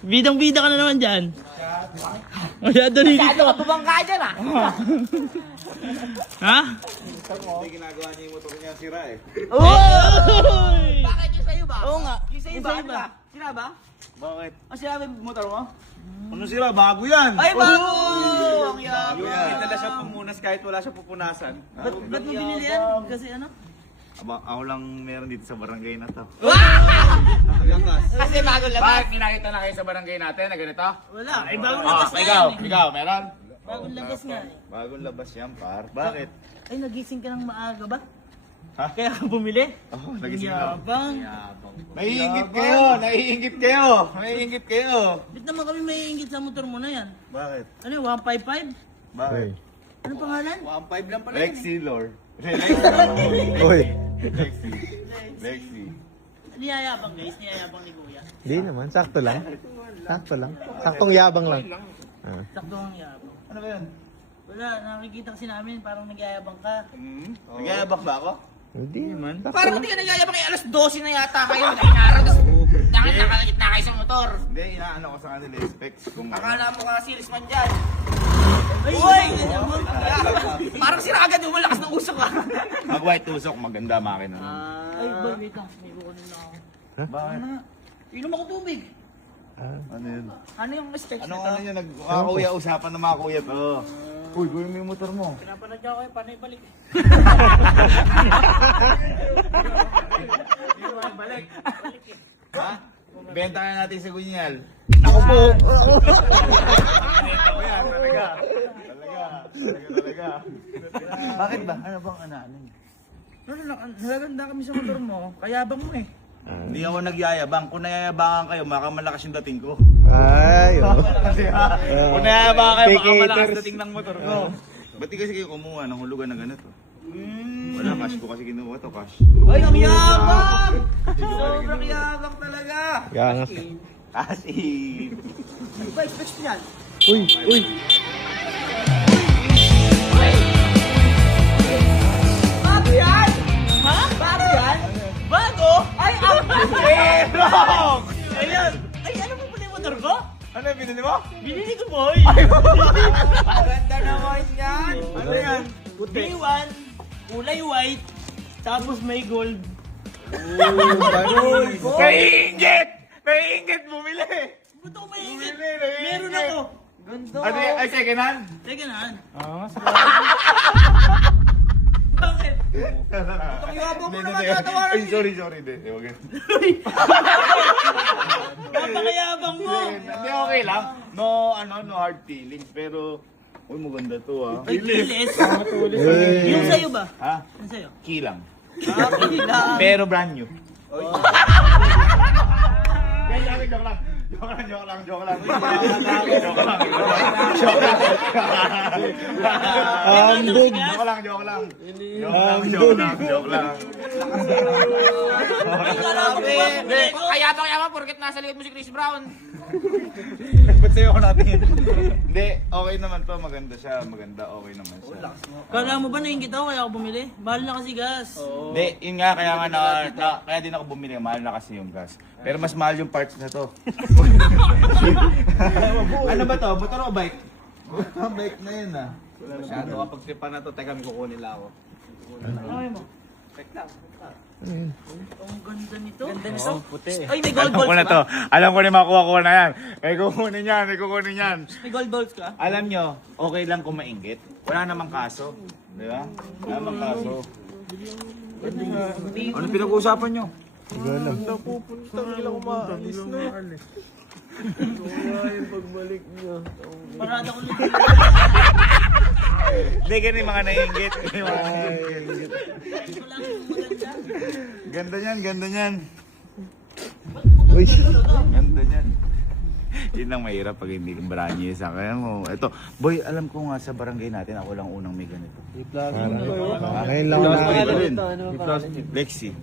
Bidang-bida ka na naman dyan. Masyado rin dito. Masyado ka bumangka dyan ah. Ha? Hindi ginagawa niya yung motor niya sira eh. Oy! Bakit yung sa'yo ba? Oo nga. Yung sa'yo Yung ba? sa'yo Ano ba? ba? Sira ba? Bakit? Ang sira ba yung motor mo? Ano sira? Bago yan! Ay, bago! Ang yaman. Hindi siya pumunas kahit wala siya pupunasan. Ba't mo binili yan? Kasi ano? Ako lang meron dito sa barangay na to. Kasi bago labas. Bakit minakita na kayo sa barangay natin na ganito? Wala. Ay, bagong labas nga Ikaw, yan eh. ikaw, meron? Bagong labas nga eh. Bagong labas yan, par. Bakit? Ay, nagising ka ng maaga ba? Ha? Kaya ka bumili? Oh, nagising lang. Yabang. Naiingit kayo! Naiingit kayo! Naiingit kayo! Ba't naman kami may ingit sa motor mo na yan? Bakit? Ano yung 155? Bakit? Ano pangalan? 1.5 lang pala. Lexi Lord. Uy, Lexi. Lexi. Niyayabang guys, niyayabang ni Kuya. di naman. Sakto lang. Sakto lang. Saktong yabang lang. Ah. Sakto ang yabang. Ano ba yan? Wala, nakikita kasi namin parang nagyayabang ka. Nagyayabak ba ako? Hindi naman. Parang hindi ka nagyayabang kayo. Alas 12 na yata kayo. Nainara. Tapos nakakit na kayo sa motor. Hindi, inaano ko sa kanila yung specs. Kung Akala mo ka salesman dyan. Ay, Uy! niyayabang. Parang sira agad yung malakas ng usok ah. mag white tusok, maganda makina. Ay, boy, wait lang. May kukunin lang ako. Bakit? Inom ako tubig. Ano yun? Ano yung specs Ano nito? ano yun? Mga kuya, usapan ng mga kuya to. Uy, gawin mo yung motor mo. Pinapanad niya ako yung panay balik. Ha? Benta ka natin sa Gunyal. Ako po. Benta ko yan, talaga. Talaga. Bakit ba? Ano bang ano? Nagaganda kami sa motor mo. Kayabang mo eh. Hindi ako nagyayabang. Kung nayayabangan kayo, baka malakas yung dating ko. Ay, oh. Kasi kung nayayabangan kayo, baka Indicators. malakas dating ng motor ko. Ba't di kasi kayo kumuha ng hulugan na ganito? Wala, cash ko kasi kinuha to, cash. Ay, ang yabang! Sobrang yabang talaga. Gangas. Kasi... Ano ba specs niyan? Uy, uy. Bago yan! Ha? Bago yan! Bago? Ay, ang Erong! Ayan! Ay, ano mo pala yung motor ko? Ano yung binili mo? Binili ko, boy! ganda naman yan! Ano yan? B1, kulay white, tapos may gold. Naiingit! Naiingit! Bumili! Ba't ako may ingit? Bumili! Meron ako. Ganda! Ano yan? Ay, second hand? Teka na. Ah, Bakit? Ang yabang mo Hindi, naman hindi. tatawaran Ay, sorry. Hindi, wag yan. Napakayabang mo. Hindi, okay lang. No hard feelings. Pero, uy, maganda to ah. Ay, kilis. Uy. Yung sa'yo ba? Ha? Yung sa'yo? Kilang. Kilang. Pero brand new. Joke lang. Joke lang. Joke lang. Ambog. Joke lang. Ay, grabe. Kayabang-yabang porket nasa likod mo si Chris Brown. Ba't sa'yo ko natin? Hindi, okay naman to. Maganda siya. Okay naman siya. Kala mo ba naingit ako kaya ako bumili? Mahal na kasi gas. Hindi, yun nga. Kaya nga kaya din ako bumili. Mahal na kasi yung gas. Pero mas mahal yung parts na to. Ano ba to? Motor o bike? Bike na yun ah. Masyado kapag tripan na to. Teka, may kukunin lang ako. Ay mo. Ayun. Ang ganda nito. Ganda Oh, puti. Ay, may gold Alam ko balls na ba? to. Alam ko na makuha ko na yan. May kukunin yan. May kukunin yan. May gold balls ka? Alam nyo, okay lang kung mainggit. Wala namang kaso. Di ba? Wala namang kaso. Ano pinag-uusapan nyo? Hindi ko alam. Parada ko lang. Hindi, ganun yung mga naiinggit. Ganun yung mga naiinggit. Ito lang yung maganda. Ganda niyan, ganda niyan. Uy. Ganda niyan. Yun lang mahirap pag hindi kang branye sa kaya mo. Ito, boy, alam ko nga sa barangay natin, ako lang unang may ganito. Ngayon lang na. Lexi.